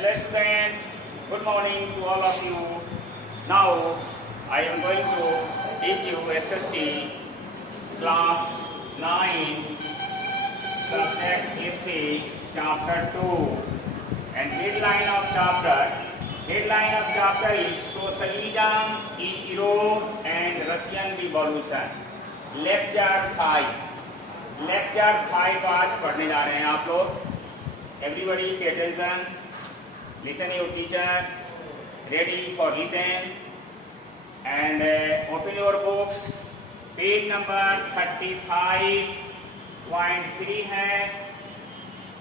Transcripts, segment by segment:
Hello students, good morning to all of you. Now I am going to teach you SST class 9 subject history chapter 2 and headline of chapter is Socialism in Europe and Russian Revolution. Lecture 5 आज पढ़ने जा रहे हैं आप लोग. Everybody pay attention. Listen your teacher. Ready for listen. And open your books. Page number 35.3 है.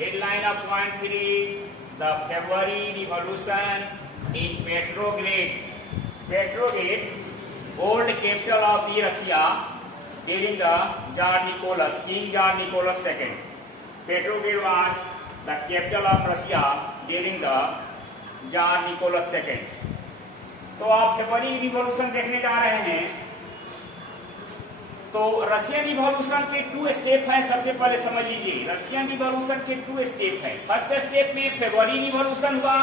Headline of point 3 the February Revolution in Petrograd. Petrograd, old capital of the Russia during the King Tsar Nicholas II. Petrograd was the capital of Russia during the Tsar Nicholas II. तो आप February revolution देखने जा रहे हैं. तो Russian revolution के 2 step हैं. सबसे पहले समझ लीजिए रशियन रिवॉल्यूशन के 2 स्टेप हैं. फर्स्ट स्टेप में फेब्रुअरी रिवॉल्यूशन हुआ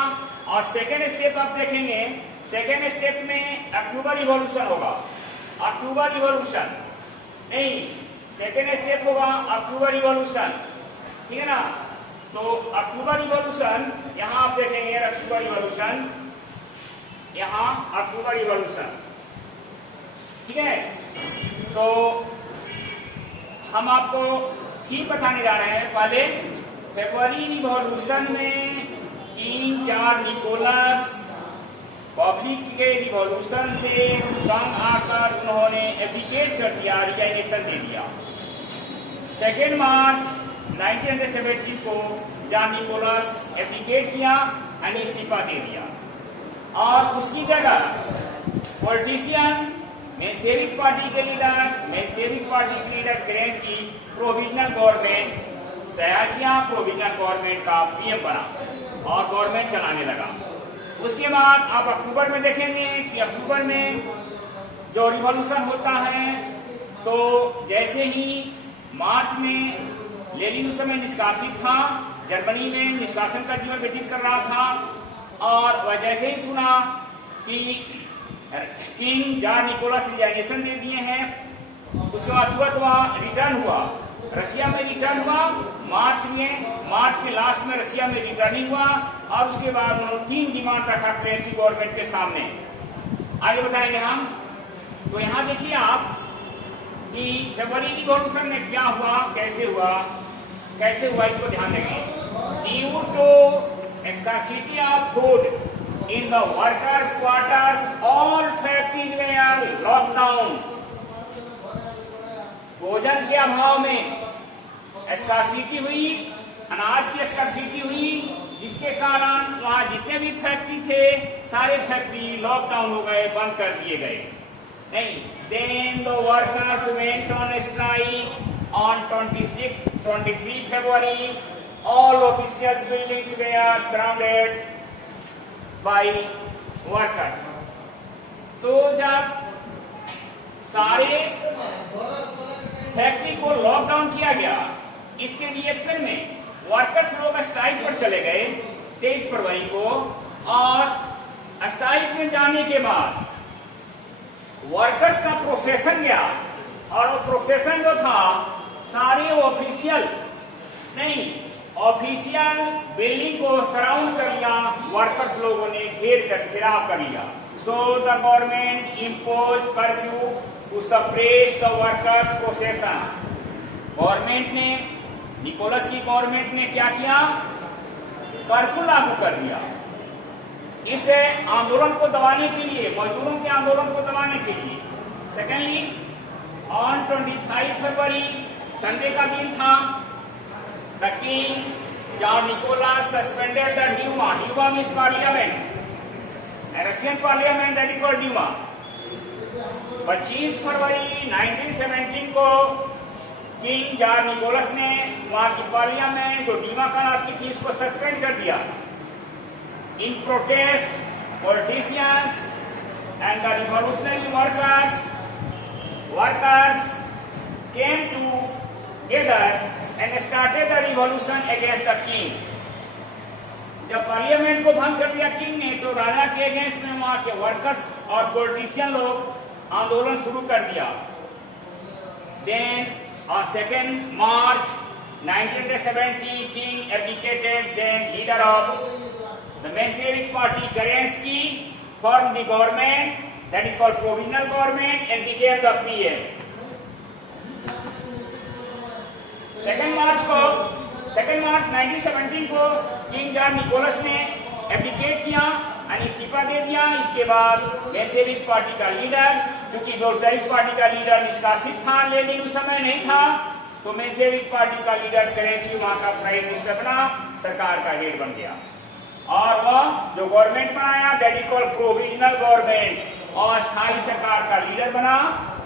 और सेकेंड स्टेप आप देखेंगे. सेकेंड स्टेप में अक्टूबर रिवॉल्यूशन होगा. अक्टूबर रिवॉल्यूशन नहीं, सेकेंड स्टेप होगा अक्टूबर रिवॉल्यूशन. ठीक है ना. तो अक्टूबर रिवॉल्यूशन यहाँ आप देखेंगे. अक्टूबर रिवॉल्यूशन यहाँ अक्टूबर रिवॉल्यूशन. ठीक है. तो हम आपको थीम बताने जा रहे हैं. पहले फेब्रुअरी रिवॉल्यूशन में किंग चार निकोलस पब्लिक के रिवॉल्यूशन से तंग आकर उन्होंने एब्डिकेट कर दिया, रिजाइनेशन दे दिया. 2 मार्च 1970 को जान निकोलस एब्डिकेट किया यानी इस्तीफा दे दिया और उसकी जगह पॉलिटिशियन मेंशेविक पार्टी के लीडर केरेंस्की प्रोविजनल गवर्नमेंट तैयार किया. प्रोविजनल गवर्नमेंट का पीएम बना और गवर्नमेंट चलाने लगा. उसके बाद आप अक्टूबर में देखेंगे कि अक्टूबर में जो रिवॉल्यूशन होता है तो जैसे ही मार्च में लेनिन उस समय निष्कासित था, जर्मनी में निष्कासन का जीवन व्यतीत कर रहा था और वह जैसे ही सुना कि किंग जार निकोलस रिजाइनेशन दे दिए हैं, उसके बाद तुरंत वह रिटर्न हुआ. रशिया में रिटर्न हुआ मार्च के लास्ट में रशिया में रिटर्निंग हुआ और उसके बाद उन्होंने 3 डिमांड रखा केरेंस्की गवर्नमेंट के सामने. आगे बताएंगे हम. तो यहाँ देखिए आप कि फेब्रुअरी रिवॉल्यूशन में क्या हुआ, कैसे हुआ इसको ध्यान देंगे. Due to scarcity of food in the workers quarters all factories where lockdown. भोजन के अभाव में स्कार्सिटी हुई, अनाज की स्कार्सिटी हुई, जिसके कारण वहां जितने भी फैक्ट्री थे सारे फैक्ट्री लॉकडाउन हो गए, बंद कर दिए गए. नहीं, then the workers went on strike on 23 February. All official buildings were surrounded by workers. तो जब सारे फैक्ट्री को लॉकडाउन किया गया, इसके रिएक्शन में वर्कर्स लोग स्ट्राइक पर चले गए 23 फरवरी को. और स्ट्राइक में जाने के बाद वर्कर्स का प्रोसेशन गया और वो प्रोसेशन जो था सारे ऑफिशियल बिल्डिंग को सराउंड कर लिया. वर्कर्स लोगों ने घेराव कर लिया. So the government impose curfew to suppress the workers procession. Government ने, निकोलस की गवर्नमेंट ने क्या किया, कर्फ्यू लागू कर दिया. इस आंदोलन को दबाने के लिए, मजदूरों के आंदोलन को दबाने के लिए. सेकेंडली ऑन 25 फरवरी संडे का दिन था. The king John Nicholas suspended the Duma. Duma means parliament. Russian parliament that is called Duma. 25 फरवरी 1917 को किंग जार निकोलस ने वहां की पार्लियामेंट जो ड्यूमा कराती थी उसको सस्पेंड कर दिया. In protest politicians and the revolutionary workers came together and started the revolution against the king. जब पार्लियामेंट को भंग कर दिया किंग ने, तो राजा के अगेंस्ट में वहां के वर्कर्स और पॉलिटिशियन लोग आंदोलन शुरू कर दिया। Then on 2nd March 1970, king abdicated. Then leader of the Menshevik party, Kerensky, formed the government, that is called provisional government, and became the PM. 2nd March 1917 को किंग जॉर्ज निकोलस ने abdicate किया और इस्तीफा दे दिया। इसके बाद Menshevik party का leader, चूंकि बोल्शेविक पार्टी का लीडर निष्कासित था, लेकिन उस समय नहीं था, तो मेंशेविक पार्टी का लीडर केरेंस्की वहां का प्राइम मिनिस्टर बना, सरकार का हेड बन गया। और वह जो गवर्नमेंट बनाया, that is called provisional government, और स्थायी सरकार का लीडर बना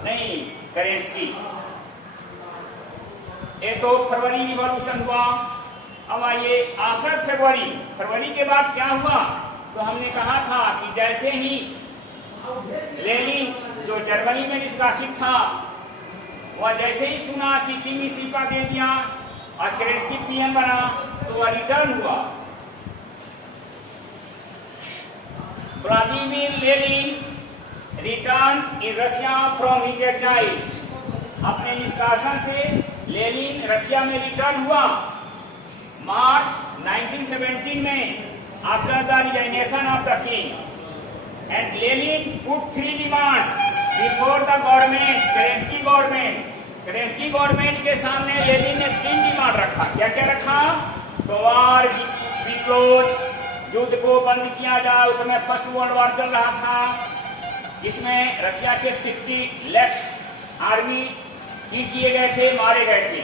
नहीं केरेंस्की। ये तो फरवरी रिवॉल्यूशन हुआ। अब आइए आफ्टर फरवरी के बाद क्या हुआ, तो हमने कहा था कि जैसे ही लेनिन जो जर्मनी में निष्कासित था, वह जैसे ही सुना कि किंग इस्तीफा दे दिया और केरेंस्की पीएम बना, तो वह रिटर्न हुआ। Vladimir Lenin return in Russia from his exile. अपने निष्कासन से लेनिन रशिया में रिटर्न हुआ मार्च 1917 में, after the resignation of the king. And Lenin put 3 demand before the government, Kerensky government के सामने लेनिन ने 3 डिमांड रखा। क्या क्या रखा? तो वार बी क्लोज, युद्ध को बंद किया जाए। उस समय फर्स्ट वर्ल्ड वॉर चल रहा था, इसमें रशिया के 60 लाख आर्मी किए गए थे, मारे गए थे।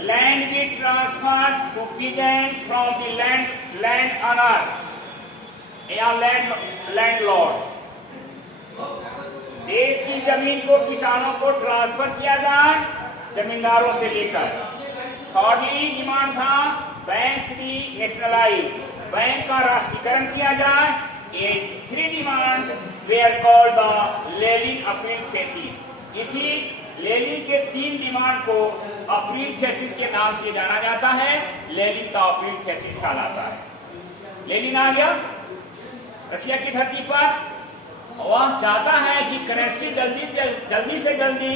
Land be transfer to peasant from the land owner या लैंड लॉर्ड। देश की जमीन को किसानों को ट्रांसफर किया जाए जमींदारों से लेकर। थर्डली डिमांड था बैंक्स की नेशनलाइज, बैंक का राष्ट्रीयकरण किया जाए। ये 3 demand where called the Lenin appeal thesis. इसी लेनिन के 3 डिमांड को अपील थेसिस के नाम से जाना जाता है। लेनिन का अपील थेसिस कहलाता है। लेनिन आ गया रशिया की धरती पर। वह चाहता है कि केरेंस्की जल्दी से जल्दी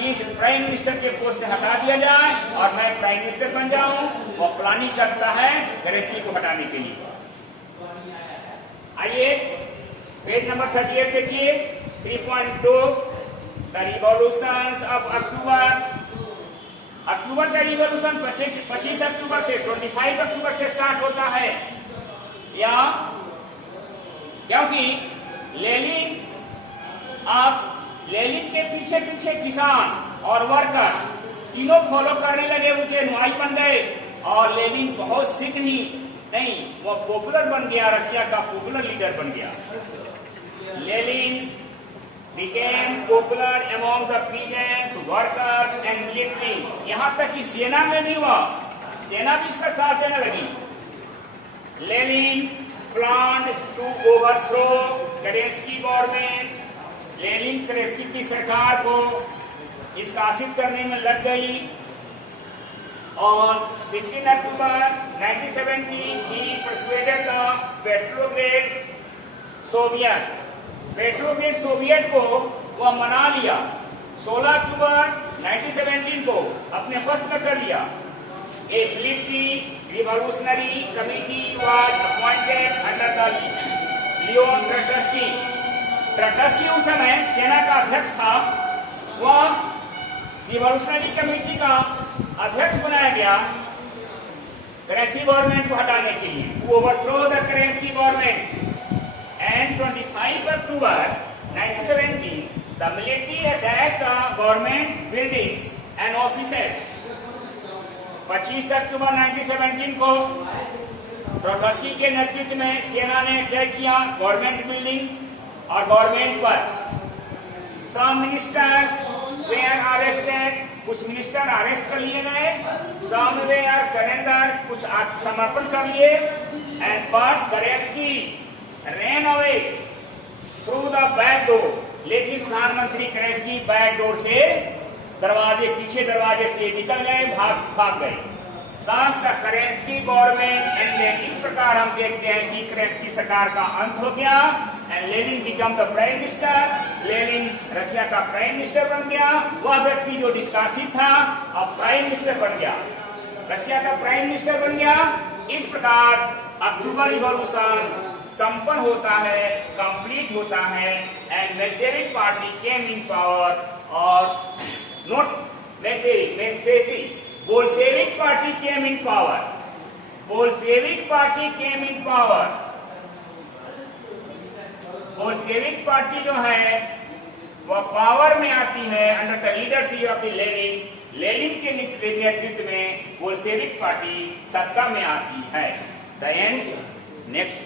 इस प्राइम मिनिस्टर के पोस्ट से हटा दिया जाए और मैं प्राइम मिनिस्टर बन जाऊं। वह प्लानिंग करता है केरेंस्की को हटाने के लिए। आइए पेज नंबर 38 देखिए, 3.2 द रिवॉल्यूशन ऑफ अक्टूबर का रिवॉल्यूशन 25 अक्टूबर से 25 अक्टूबर से स्टार्ट होता है। या क्योंकि लेनिन के पीछे पीछे किसान और वर्कर्स तीनों फॉलो करने लगे, उनके अनुयायी बन गए और लेनिन बहुत शीघ्र ही नहीं, वो पॉपुलर बन गया, रशिया का पॉपुलर लीडर बन गया। Lenin became popular among the peasants, workers and military। यहाँ तक कि सेना में भी हुआ, सेना भी इसका साथ देने लगी। Lenin planned to overthrow Kerensky government. Lenin Kerensky की सरकार को निष्कासित करने में लग गई। On 16 October 1917, he persuaded the पेट्रोग्रेड Soviet को वह मना लिया। 16 अक्टूबर 1917 को अपने बस में कर लिया। A military revolutionary committee was appointed under the Leon Trotsky. Trotsky उस समय सेना का अध्यक्ष था। वह रिवॉल्यूशनरी कमेटी का अध्यक्ष बनाया गया केरेंस्की गवर्नमेंट को हटाने के लिए। Overthrow the Kerensky government. And 25 October 1917, the military attacked the government buildings and offices। 25 अक्टूबर 1917 को ट्रॉट्स्की के नेतृत्व में सेना ने अटैक किया गवर्नमेंट बिल्डिंग और गवर्नमेंट पर। Some ministers were arrested, कुछ मिनिस्टर अरेस्ट कर लिए गए। Some were surrendered, कुछ समर्पण कर लिए। And but केरेंस्की ran away through the back door। लेकिन प्रधानमंत्री केरेंस्की बैक डोर से पीछे दरवाजे से निकल गए, भाग गए। Thus the Kerensky government and then इस प्रकार हम देखते हैं कि केरेंस्की सरकार का अंत हो गया and Lenin become the prime minister. Lenin Russia का प्राइम मिनिस्टर बन गया। वह व्यक्ति जो निष्कासित था अब प्राइम मिनिस्टर बन गया, रशिया का प्राइम मिनिस्टर बन गया। इस प्रकार अक्टूबर रिवॉल्यूशन संपन्न होता है, कंप्लीट होता है and Menshevik party came in power और not Menshevik Bolshevik party came in power. Bolshevik party came in power. Bolshevik party जो है वह पावर में आती है under the leadership of Lenin. Lenin के नेतृत्व में बोल्शेविक पार्टी सत्ता में आती है। The end next